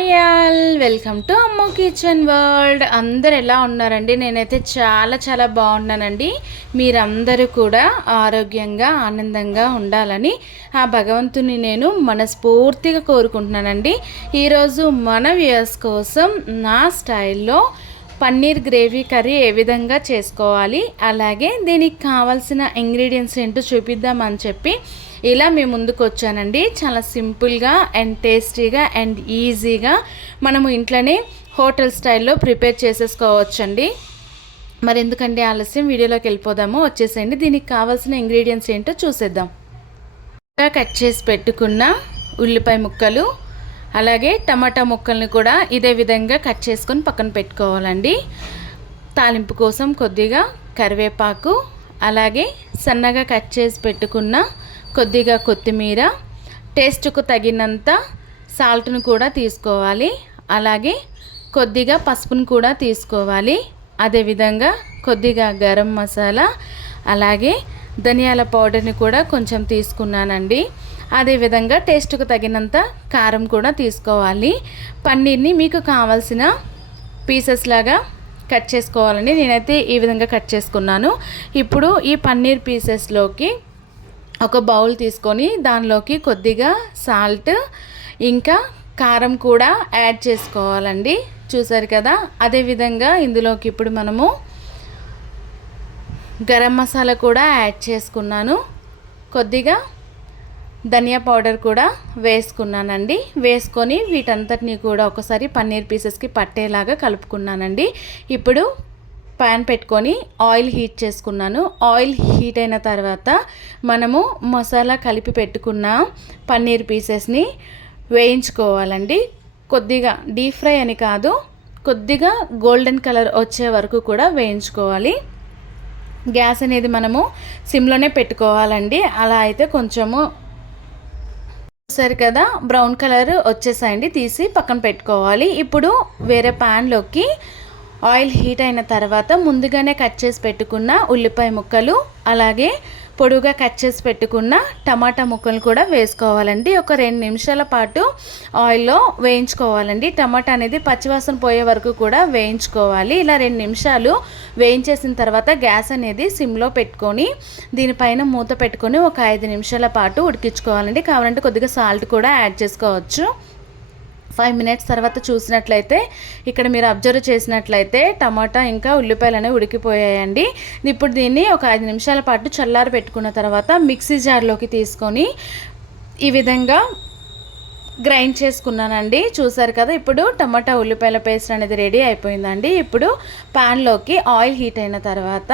Hi all welcome to అమ్మో kitchen world. అందరు ఎలా ఉన్నారండి? నేనైతే చాలా చాలా బాగున్నానండి. మీరందరూ కూడా ఆరోగ్యంగా ఆనందంగా ఉండాలని ఆ భగవంతుని నేను మనస్ఫూర్తిగా కోరుకుంటున్నానండి. ఈరోజు మన వ్యూస్ కోసం నా స్టైల్లో పన్నీర్ గ్రేవీ కర్రీ ఏ విధంగా చేసుకోవాలి అలాగే దీనికి కావాల్సిన ఇంగ్రీడియంట్స్ ఏంటో చూపిద్దామని చెప్పి ఇలా మీ ముందుకు వచ్చానండి చాలా సింపుల్గా అండ్ టేస్టీగా అండ్ ఈజీగా మనము ఇంట్లోనే హోటల్ స్టైల్లో ప్రిపేర్ చేసేసుకోవచ్చండి. మరి ఎందుకంటే ఆలస్యం? వీడియోలోకి వెళ్ళిపోదాము. వచ్చేసేయండి. దీనికి కావాల్సిన ఇంగ్రీడియంట్స్ ఏంటో చూసేద్దాం. కట్ చేసి పెట్టుకున్న ఉల్లిపాయ ముక్కలు అలాగే టమాటా ముక్కల్ని కూడా ఇదే విధంగా కట్ చేసుకొని పక్కన పెట్టుకోవాలండి. తాలింపు కోసం కొద్దిగా కరివేపాకు అలాగే సన్నగా కట్ చేసి పెట్టుకున్న కొద్దిగా కొత్తిమీర టేస్ట్కు తగినంత సాల్ట్ను కూడా తీసుకోవాలి. అలాగే కొద్దిగా పసుపును కూడా తీసుకోవాలి. అదేవిధంగా కొద్దిగా గరం మసాలా అలాగే ధనియాల పౌడర్ని కూడా కొంచెం తీసుకున్నానండి. అదేవిధంగా టేస్ట్కు తగినంత కారం కూడా తీసుకోవాలి. పన్నీర్ని మీకు కావాల్సిన పీసెస్ లాగా కట్ చేసుకోవాలండి. నేనైతే ఈ విధంగా కట్ చేసుకున్నాను. ఇప్పుడు ఈ పన్నీర్ పీసెస్లోకి ఒక బౌల్ తీసుకొని దానిలోకి కొద్దిగా సాల్ట్ ఇంకా కారం కూడా యాడ్ చేసుకోవాలండి. చూసారు కదా? అదేవిధంగా ఇందులోకి ఇప్పుడు మనము గరం మసాలా కూడా యాడ్ చేసుకున్నాను. కొద్దిగా ధనియా పౌడర్ కూడా వేసుకున్నానండి. వేసుకొని వీటంతటిని కూడా ఒకసారి పన్నీర్ పీసెస్కి పట్టేలాగా కలుపుకున్నానండి. ఇప్పుడు ప్యాన్ పెట్టుకొని ఆయిల్ హీట్ చేసుకున్నాను. ఆయిల్ హీట్ అయిన తర్వాత మనము మసాలా కలిపి పెట్టుకున్న పన్నీర్ పీసెస్ని వేయించుకోవాలండి. కొద్దిగా డీప్ ఫ్రై అని కాదు కొద్దిగా గోల్డెన్ కలర్ వచ్చే వరకు కూడా వేయించుకోవాలి. గ్యాస్ అనేది మనము సిమ్లోనే పెట్టుకోవాలండి. అలా అయితే కొంచెము సరి కదా బ్రౌన్ కలర్ వచ్చేసాయండి. తీసి పక్కన పెట్టుకోవాలి. ఇప్పుడు వేరే ప్యాన్లోకి ఆయిల్ హీట్ అయిన తర్వాత ముందుగానే కట్ చేసి పెట్టుకున్న ఉల్లిపాయ ముక్కలు అలాగే పొడుగా కట్ చేసి పెట్టుకున్న టమాటా ముక్కలు కూడా వేసుకోవాలండి. ఒక రెండు నిమిషాల పాటు ఆయిల్లో వేయించుకోవాలండి. టమాటా అనేది పచ్చివాసన పోయే వరకు కూడా వేయించుకోవాలి. ఇలా రెండు నిమిషాలు వేయించేసిన తర్వాత గ్యాస్ అనేది సిమ్లో పెట్టుకొని దీనిపైన మూత పెట్టుకొని ఒక ఐదు నిమిషాల పాటు ఉడికించుకోవాలండి. కావాలంటే కొద్దిగా సాల్ట్ కూడా యాడ్ చేసుకోవచ్చు. ఫైవ్ మినిట్స్ తర్వాత చూసినట్లయితే ఇక్కడ మీరు అబ్జర్వ్ చేసినట్లయితే టమాటా ఇంకా ఉల్లిపాయలు అనేవి ఉడికిపోయాయండి. ఇప్పుడు దీన్ని ఒక ఐదు నిమిషాల పాటు చల్లారి పెట్టుకున్న తర్వాత మిక్సీ జార్లోకి తీసుకొని ఈ విధంగా గ్రైండ్ చేసుకున్నానండి. చూసారు కదా ఇప్పుడు టమాటా ఉల్లిపాయల పేస్ట్ అనేది రెడీ అయిపోయిందండి. ఇప్పుడు ప్యాన్లోకి ఆయిల్ హీట్ అయిన తర్వాత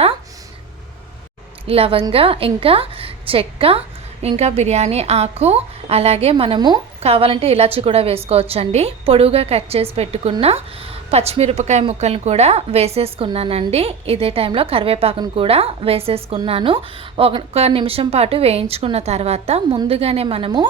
లవంగా ఇంకా చెక్క ఇంకా బిర్యానీ ఆకు అలాగే మనము కావాలంటే ఇలాచి కూడా వేసుకోవచ్చండి. పొడువుగా కట్ చేసి పెట్టుకున్న పచ్చిమిరపకాయ ముక్కలను కూడా వేసేసుకున్నానండి. ఇదే టైంలో కరివేపాకును కూడా వేసేసుకున్నాను. ఒక నిమిషం పాటు వేయించుకున్న తర్వాత ముందుగానే మనము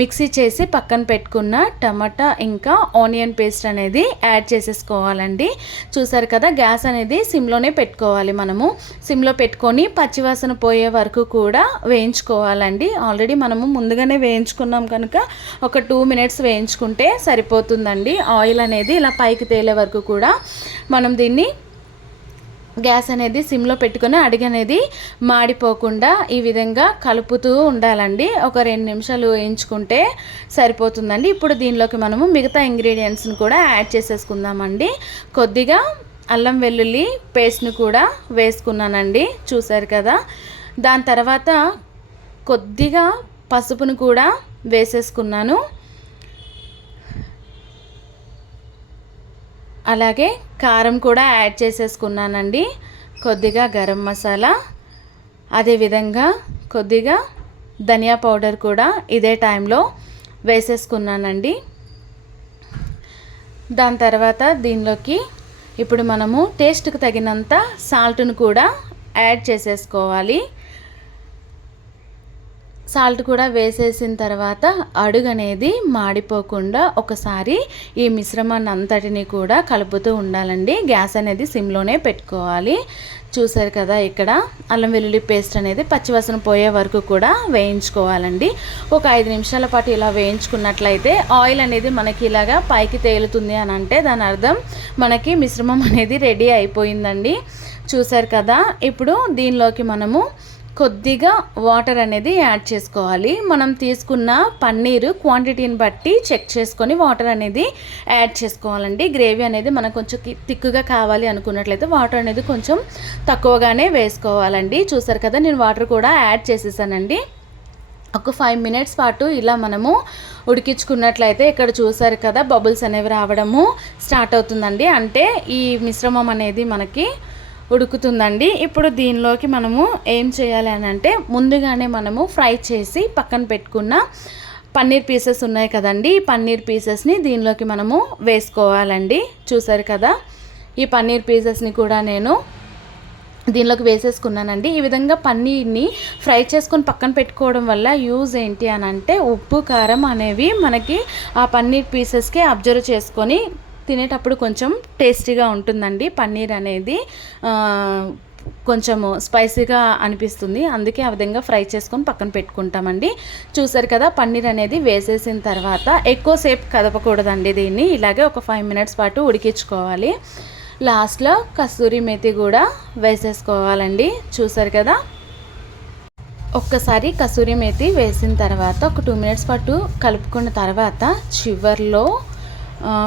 మిక్సీ చేసి పక్కన పెట్టుకున్న టమాటా ఇంకా ఆనియన్ పేస్ట్ అనేది యాడ్ చేసేసుకోవాలండి. చూసారు కదా గ్యాస్ అనేది సిమ్లోనే పెట్టుకోవాలి మనము. సిమ్లో పెట్టుకొని పచ్చివాసన పోయే వరకు కూడా వేయించుకోవాలండి. ఆల్రెడీ మనము ముందుగానే వేయించుకున్నాం కనుక ఒక టూ మినిట్స్ వేయించుకుంటే సరిపోతుందండి. ఆయిల్ అనేది ఇలా పైకి తేలే వరకు కూడా మనం దీన్ని గ్యాస్ అనేది సిమ్లో పెట్టుకొని అడిగి అనేది మాడిపోకుండా ఈ విధంగా కలుపుతూ ఉండాలండి. ఒక రెండు నిమిషాలు వేయించుకుంటే సరిపోతుందండి. ఇప్పుడు దీనిలోకి మనము మిగతా ఇంగ్రీడియంట్స్ని కూడా యాడ్ చేసేసుకుందామండి. కొద్దిగా అల్లం వెల్లుల్లి పేస్ట్ని కూడా వేసుకున్నానండి. చూసారు కదా? దాని తర్వాత కొద్దిగా పసుపును కూడా వేసేసుకున్నాను. అలాగే కారం కూడా యాడ్ చేసేసుకున్నానండి. కొద్దిగా గరం మసాలా అదేవిధంగా కొద్దిగా ధనియా పౌడర్ కూడా ఇదే టైంలో వేసేసుకున్నానండి. దాని తర్వాత దీనిలోకి ఇప్పుడు మనము టేస్ట్కి తగినంత సాల్ట్ను కూడా యాడ్ చేసేసుకోవాలి. సాల్ట్ కూడా వేసేసిన తర్వాత అడుగు అనేది మాడిపోకుండా ఒకసారి ఈ మిశ్రమాన్ని అంతటిని కూడా కలుపుతూ ఉండాలండి. గ్యాస్ అనేది సిమ్లోనే పెట్టుకోవాలి. చూసారు కదా ఇక్కడ అల్లం వెల్లుల్లి పేస్ట్ అనేది పచ్చివాసన పోయే వరకు కూడా వేయించుకోవాలండి. ఒక ఐదు నిమిషాల పాటు ఇలా వేయించుకున్నట్లయితే ఆయిల్ అనేది మనకి ఇలాగా పైకి తేలుతుంది అని అంటే దాని అర్థం మనకి మిశ్రమం అనేది రెడీ అయిపోయిందండి. చూసారు కదా ఇప్పుడు దీనిలోకి మనము కొద్దిగా వాటర్ అనేది యాడ్ చేసుకోవాలి. మనం తీసుకున్న పన్నీరు క్వాంటిటీని బట్టి చెక్ చేసుకొని వాటర్ అనేది యాడ్ చేసుకోవాలండి. గ్రేవీ అనేది మనకు కొంచెం తిక్కుగా కావాలి అనుకున్నట్లయితే వాటర్ అనేది కొంచెం తక్కువగానే వేసుకోవాలండి. చూసారు కదా నేను వాటర్ కూడా యాడ్ చేసేసానండి. ఒక ఫైవ్ మినిట్స్ పాటు ఇలా మనము ఉడికించుకున్నట్లయితే ఇక్కడ చూసారు కదా బబుల్స్ అనేవి రావడము స్టార్ట్ అవుతుందండి. అంటే ఈ మిశ్రమం అనేది మనకి ఉడుకుతుందండి. ఇప్పుడు దీనిలోకి మనము ఏం చేయాలి అని అంటే ముందుగానే మనము ఫ్రై చేసి పక్కన పెట్టుకున్న పన్నీర్ పీసెస్ ఉన్నాయి కదండి. ఈ పన్నీర్ పీసెస్ని దీనిలోకి మనము వేసుకోవాలండి. చూసారు కదా? ఈ పన్నీర్ పీసెస్ని కూడా నేను దీనిలోకి వేసేసుకున్నానండి. ఈ విధంగా పన్నీర్ని ఫ్రై చేసుకొని పక్కన పెట్టుకోవడం వల్ల యూజ్ ఏంటి అని అంటే ఉప్పు కారం అనేవి మనకి ఆ పన్నీర్ పీసెస్కి అబ్జర్వ్ చేసుకొని తినేటప్పుడు కొంచెం టేస్టీగా ఉంటుందండి పన్నీర్ అనేది. కొంచెము స్పైసీగా అనిపిస్తుంది. అందుకే ఆ విధంగా ఫ్రై చేసుకొని పక్కన పెట్టుకుంటామండి. చూసారు కదా పన్నీర్ అనేది వేసేసిన తర్వాత ఎక్కువసేపు కదపకూడదండి దీన్ని. ఇలాగే ఒక ఫైవ్ మినిట్స్ పాటు ఉడికించుకోవాలి. లాస్ట్లో కస్తూరి మేతి కూడా వేసేసుకోవాలండి. చూసారు కదా? ఒక్కసారి కసూరి మేతి వేసిన తర్వాత ఒక టూ మినిట్స్ పాటు కలుపుకున్న తర్వాత చివర్లో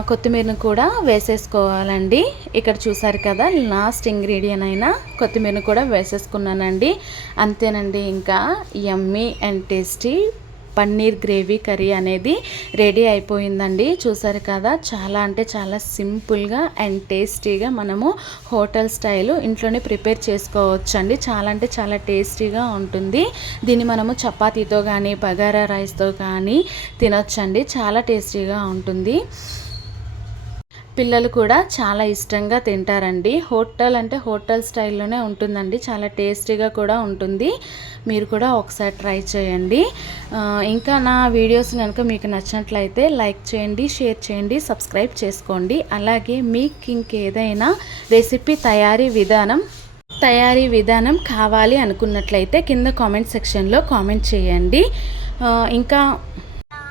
కొత్తిమీరను కూడా వేసేసుకోవాలండి. ఇక్కడ చూసారు కదా లాస్ట్ ఇంగ్రీడియంట్ అయినా కొత్తిమీరను కూడా వేసేసుకున్నానండి. అంతేనండి ఇంకా yummy and tasty paneer gravy curry అనేది రెడీ అయిపోయిందండి. చూసారు కదా చాలా అంటే చాలా సింపుల్గా అండ్ టేస్టీగా మనము హోటల్ స్టైల్ ఇంట్లోనే ప్రిపేర్ చేసుకోవచ్చు అండి చాలా అంటే చాలా టేస్టీగా ఉంటుంది. దీన్ని మనము చపాతీతో కానీ బగారా రైస్తో కానీ తినొచ్చండి. చాలా టేస్టీగా ఉంటుంది. పిల్లలు కూడా చాలా ఇష్టంగా తింటారండి. హోటల్ అంటే హోటల్ స్టైల్లోనే ఉంటుందండి. చాలా టేస్టీగా కూడా ఉంటుంది. మీరు కూడా ఒకసారి ట్రై చేయండి. ఇంకా నా వీడియోస్ కనుక మీకు నచ్చినట్లయితే లైక్ చేయండి షేర్ చేయండి సబ్స్క్రైబ్ చేసుకోండి. అలాగే మీకు ఇంకేదైనా రెసిపీ తయారీ విధానం తయారీ విధానం కావాలి అనుకున్నట్లయితే కింద కామెంట్ సెక్షన్లో కామెంట్ చేయండి. ఇంకా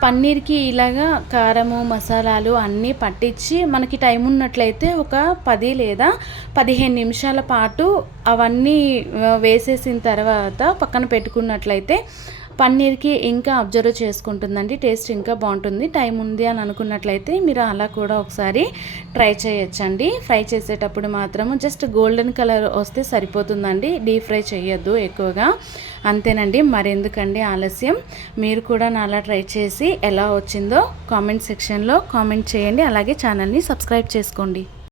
పన్నీర్కి ఇలాగా కారము మసాలాలు అన్నీ పట్టించి మనకి టైం ఉన్నట్లయితే ఒక పది లేదా పదిహేను నిమిషాల పాటు అవన్నీ వేసేసిన తర్వాత పక్కన పెట్టుకున్నట్లయితే పన్నీర్కి ఇంకా అబ్జర్వ్ చేసుకుంటుందండి. టేస్ట్ ఇంకా బాగుంటుంది. టైం ఉంది అని అనుకున్నట్లయితే మీరు అలా కూడా ఒకసారి ట్రై చేయొచ్చండి. ఫ్రై చేసేటప్పుడు మాత్రము జస్ట్ గోల్డెన్ కలర్ వస్తే సరిపోతుందండి. డీప్ ఫ్రై చేయొద్దు ఎక్కువగా. అంతేనండి. మరెందుకండి ఆలస్యం? మీరు కూడా నాలా ట్రై చేసి ఎలా వచ్చిందో కామెంట్ సెక్షన్లో కామెంట్ చేయండి. అలాగే ఛానల్ని సబ్స్క్రైబ్ చేసుకోండి.